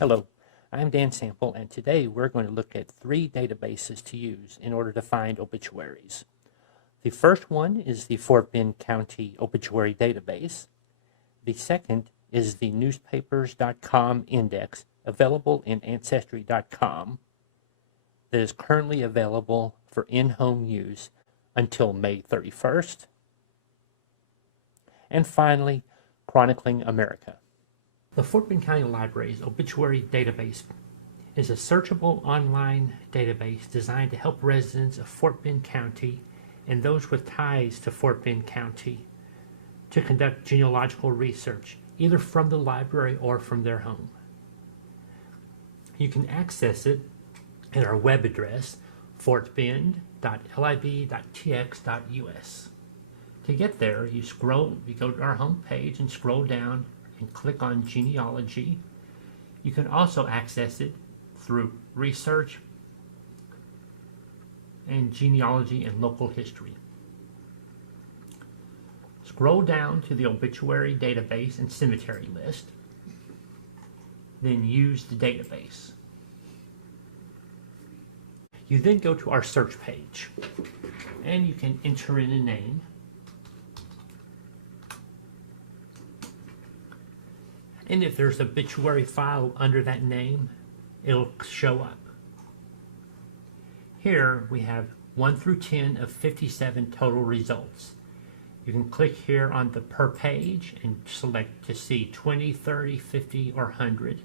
Hello, I'm Dan Sample, and today we're going to look at 3 databases to use in order to find obituaries. The first one is the Fort Bend County Obituary Database. The second is the Newspaperscom index available in Ancestry.com that is currently available for in-home use until May 31st. And finally, Chronicling America. The Fort Bend County Library's Obituary Database is a searchable online database designed to help residents of Fort Bend County and those with ties to Fort Bend County to conduct genealogical research, either from the library or from their home. You can access it at our web address, fortbend.lib.tx.us. To get there, you go to our home page and scroll down and click on Genealogy. You can also access it through Research and Genealogy and Local History. Scroll down to the Obituary Database and Cemetery list, then use the database. You then go to our search page, and you can enter in a name. And if there's an obituary file under that name, it'll show up. Here we have 1 through 10 of 57 total results. You can click here on the per page and select to see 20, 30, 50, or 100.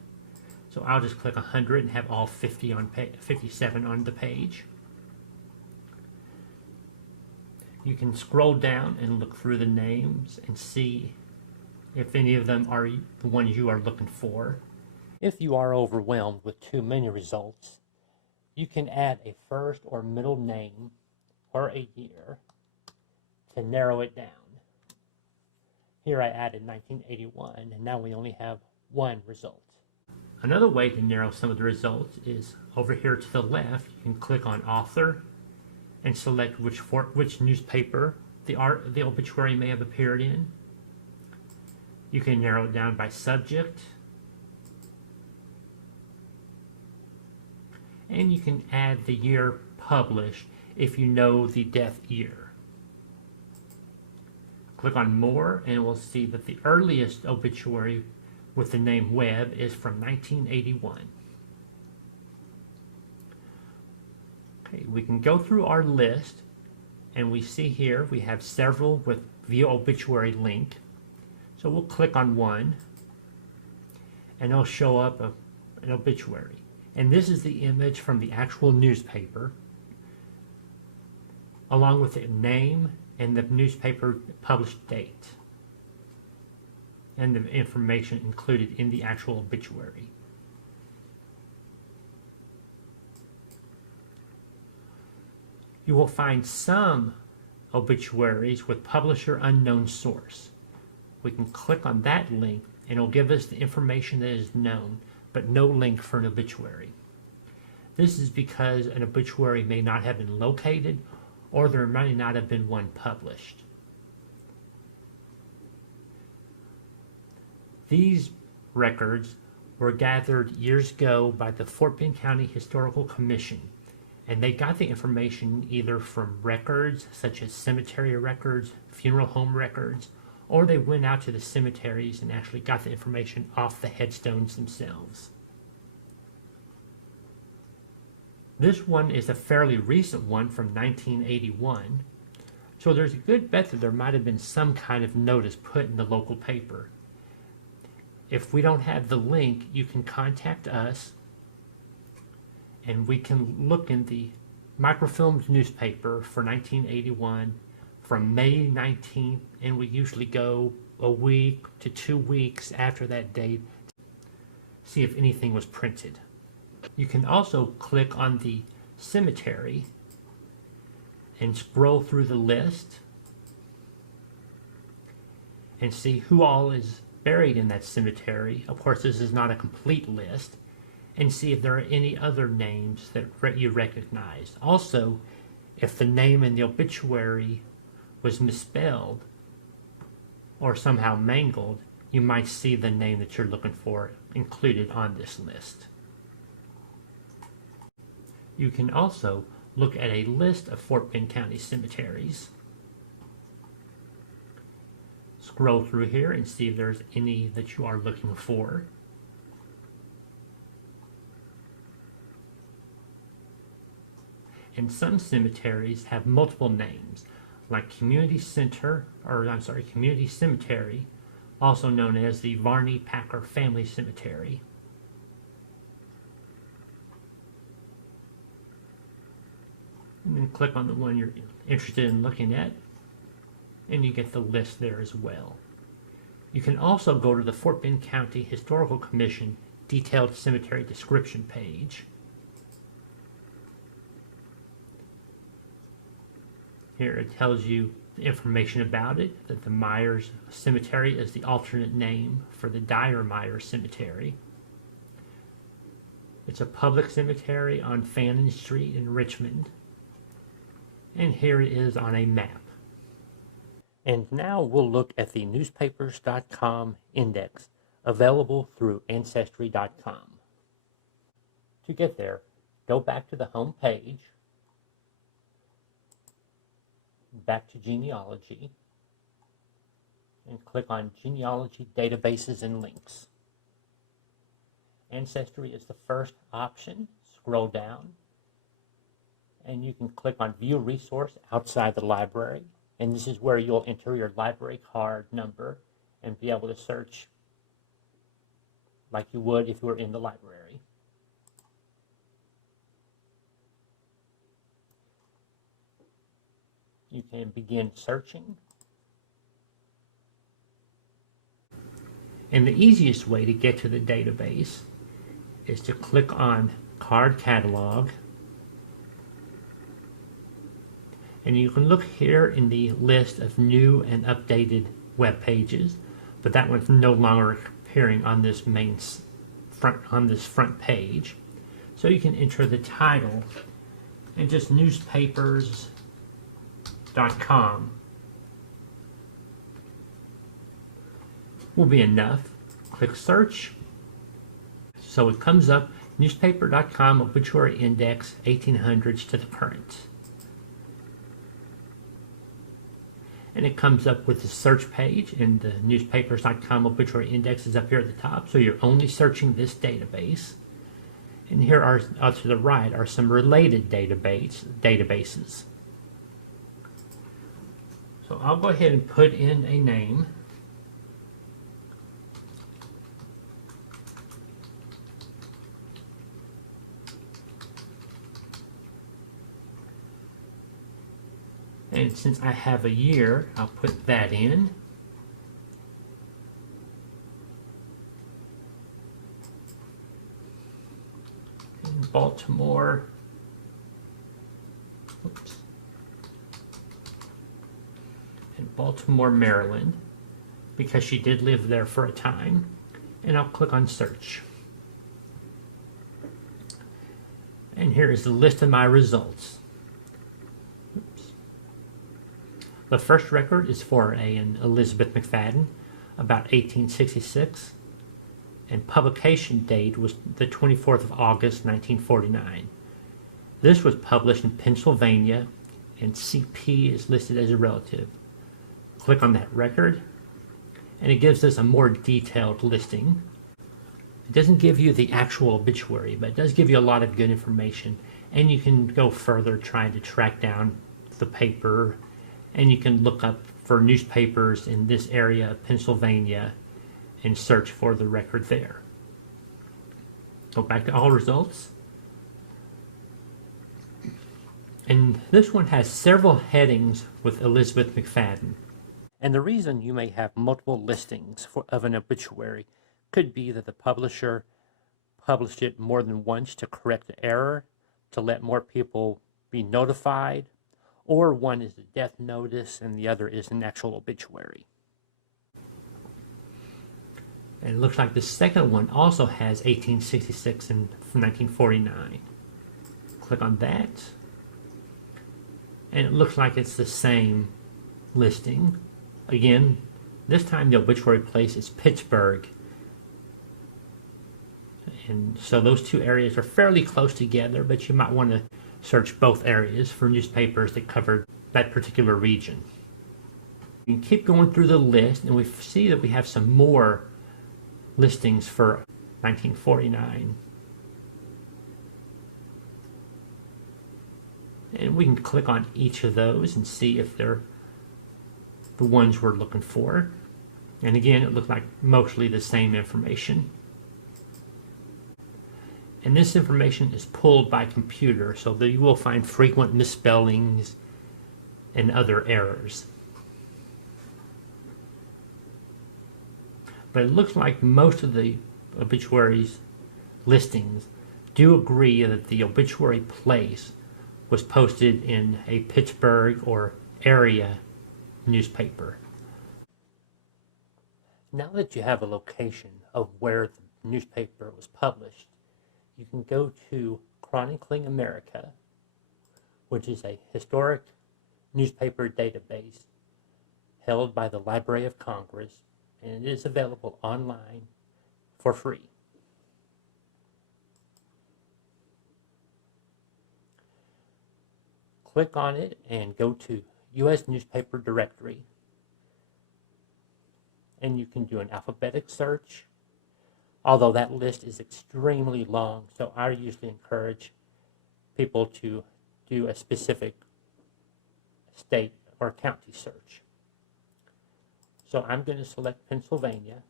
So I'll just click 100 and have all 57 on the page. You can scroll down and look through the names and see if any of them are the ones you are looking for. If you are overwhelmed with too many results, you can add a first or middle name or a year to narrow it down. Here I added 1981, and now we only have 1 result. Another way to narrow some of the results is over here to the left. You can click on author and select which newspaper the obituary may have appeared in. You can narrow it down by subject, and you can add the year published if you know the death year. Click on more and we'll see that the earliest obituary with the name Webb is from 1981. Okay, we can go through our list, and we see here we have several with view obituary link. So we'll click on one, and it'll show up an obituary. And this is the image from the actual newspaper, along with the name and the newspaper published date, and the information included in the actual obituary. You will find some obituaries with publisher unknown source. We can click on that link and it'll give us the information that is known, but no link for an obituary. This is because an obituary may not have been located, or there may not have been one published. These records were gathered years ago by the Fort Bend County Historical Commission, and they got the information either from records such as cemetery records, funeral home records, or they went out to the cemeteries and actually got the information off the headstones themselves. This one is a fairly recent one from 1981, so there's a good bet that there might have been some kind of notice put in the local paper. If we don't have the link, you can contact us and we can look in the microfilmed newspaper for 1981 from May 19th, and we usually go a week to 2 weeks after that date to see if anything was printed. You can also click on the cemetery and scroll through the list and see who all is buried in that cemetery. Of course, this is not a complete list, and see if there are any other names that you recognize. Also, if the name in the obituary was misspelled or somehow mangled, you might see the name that you're looking for included on this list. You can also look at a list of Fort Bend County cemeteries. Scroll through here and see if there's any that you are looking for. And some cemeteries have multiple names, like Community Cemetery, also known as the Varney Packer Family Cemetery. And then click on the one you're interested in looking at, and you get the list there as well. You can also go to the Fort Bend County Historical Commission Detailed Cemetery Description page. Here it tells you the information about it, that the Myers Cemetery is the alternate name for the Dyer Myers Cemetery. It's a public cemetery on Fannin Street in Richmond. And here it is on a map. And now we'll look at the Newspaperscom index available through Ancestry.com. To get there, go back to the home page, back to Genealogy, and click on Genealogy Databases and Links. Ancestry is the first option. Scroll down, and you can click on View Resource outside the library, and this is where you'll enter your library card number and be able to search like you would if you were in the library. You can begin searching. And the easiest way to get to the database is to click on Card Catalog. And you can look here in the list of new and updated web pages, but that one's no longer appearing on this front page. So you can enter the title and just Newspaperscom will be enough. Click search. So it comes up Newspaper.com Obituary Index 1800s to the current. And it comes up with the search page, and the Newspapers.com Obituary Index is up here at the top, so you're only searching this database. And here are, to the right, are some related databases. So I'll go ahead and put in a name. And since I have a year, I'll put that in. In Baltimore. Oops. In Baltimore, Maryland, because she did live there for a time. And I'll click on search. And here is the list of my results. The first record is for an Elizabeth McFadden, about 1866, and publication date was the 24th of August, 1949. This was published in Pennsylvania, and CP is listed as a relative. Click on that record, and it gives us a more detailed listing. It doesn't give you the actual obituary, but it does give you a lot of good information, and you can go further trying to track down the paper. And you can look up for newspapers in this area of Pennsylvania and search for the record there. Go back to all results. And this one has several headings with Elizabeth McFadden. And the reason you may have multiple listings of an obituary could be that the publisher published it more than once to correct the error, to let more people be notified, or one is a death notice and the other is an actual obituary. And it looks like the second one also has 1866 and 1949. Click on that. And it looks like it's the same listing. Again, This time the obituary place is Pittsburgh. And so those two areas are fairly close together, but you might want to search both areas for newspapers that cover that particular region. You can keep going through the list, and we see that we have some more listings for 1949. And we can click on each of those and see if they're the ones we're looking for. And again, it looks like mostly the same information. And this information is pulled by computer, so that you will find frequent misspellings and other errors. But it looks like most of the obituaries listings do agree that the obituary place was posted in a Pittsburgh or area newspaper. Now that you have a location of where the newspaper was published, you can go to Chronicling America, which is a historic newspaper database held by the Library of Congress, and it is available online for free. Click on it and go to U.S. Newspaper Directory, and you can do an alphabetic search, although that list is extremely long, so I usually encourage people to do a specific state or county search. So I'm going to select Pennsylvania.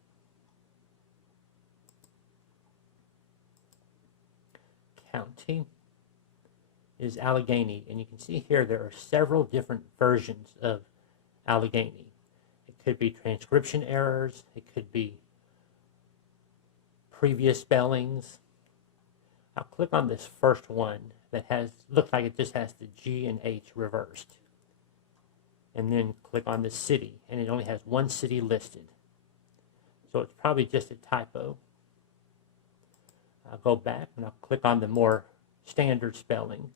County is Allegheny, and you can see here there are several different versions of Allegheny. It could be transcription errors, it could be previous spellings. I'll click on this first one that looks like it just has the G and H reversed. And then click on the city, and it only has one city listed. So it's probably just a typo. I'll go back and I'll click on the more standard spelling,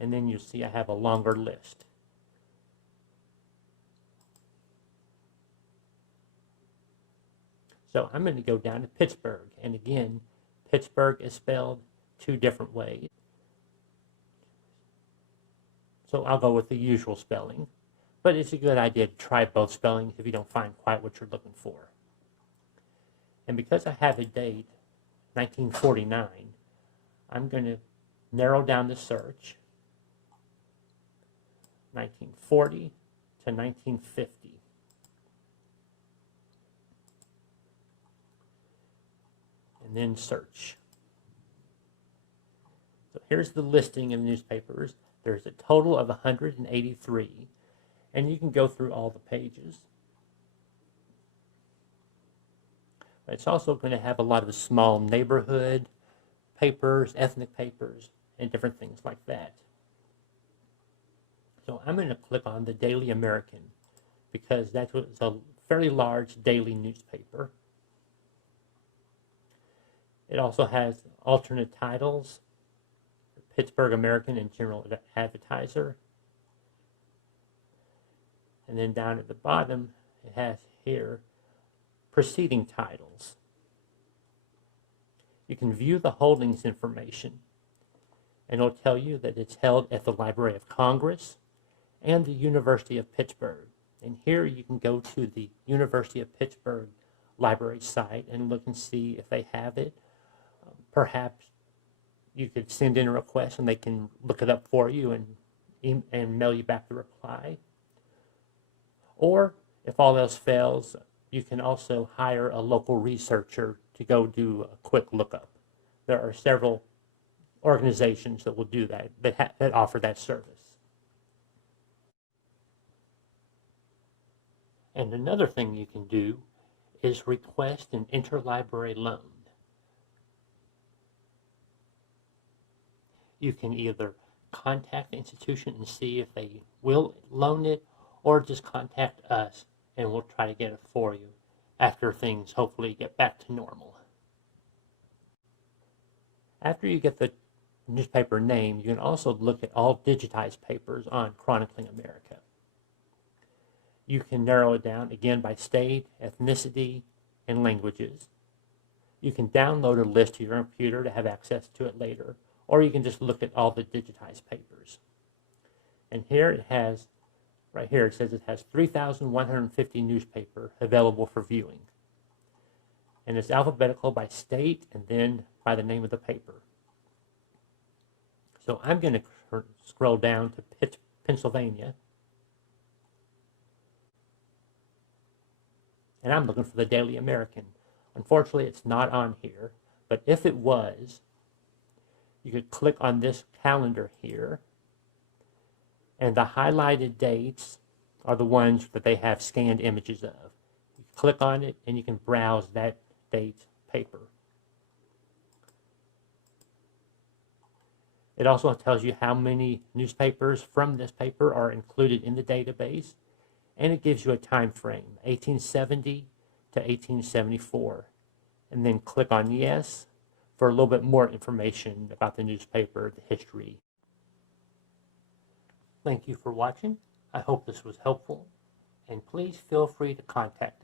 and then you'll see I have a longer list. So I'm going to go down to Pittsburgh, and again, Pittsburgh is spelled two different ways. So I'll go with the usual spelling, but it's a good idea to try both spellings if you don't find quite what you're looking for. And because I have a date, 1949, I'm going to narrow down the search, 1940 to 1950. And then search. So here's the listing of newspapers. There's a total of 183, and you can go through all the pages. But it's also going to have a lot of small neighborhood papers, ethnic papers, and different things like that. So I'm going to click on the Daily American because that was a fairly large daily newspaper. It also has alternate titles, Pittsburgh American and General Advertiser. And then down at the bottom, it has here preceding titles. You can view the holdings information, and it'll tell you that it's held at the Library of Congress and the University of Pittsburgh. And here you can go to the University of Pittsburgh library site and look and see if they have it. Perhaps you could send in a request and they can look it up for you and mail you back the reply. Or if all else fails, you can also hire a local researcher to go do a quick lookup. There are several organizations that will do that, that offer that service. And another thing you can do is request an interlibrary loan. You can either contact the institution and see if they will loan it, or just contact us and we'll try to get it for you after things hopefully get back to normal. After you get the newspaper name, you can also look at all digitized papers on Chronicling America. You can narrow it down, again, by state, ethnicity, and languages. You can download a list to your computer to have access to it later, or you can just look at all the digitized papers. And here it has, right here, it says it has 3,150 newspapers available for viewing. And it's alphabetical by state and then by the name of the paper. So I'm going to scroll down to Pennsylvania. And I'm looking for the Daily American. Unfortunately, it's not on here, but if it was, you could click on this calendar here, and the highlighted dates are the ones that they have scanned images of. You click on it, and you can browse that date paper. It also tells you how many newspapers from this paper are included in the database, and it gives you a time frame, 1870 to 1874. And then click on yes for a little bit more information about the newspaper, the history. Thank you for watching. I hope this was helpful, and please feel free to contact us.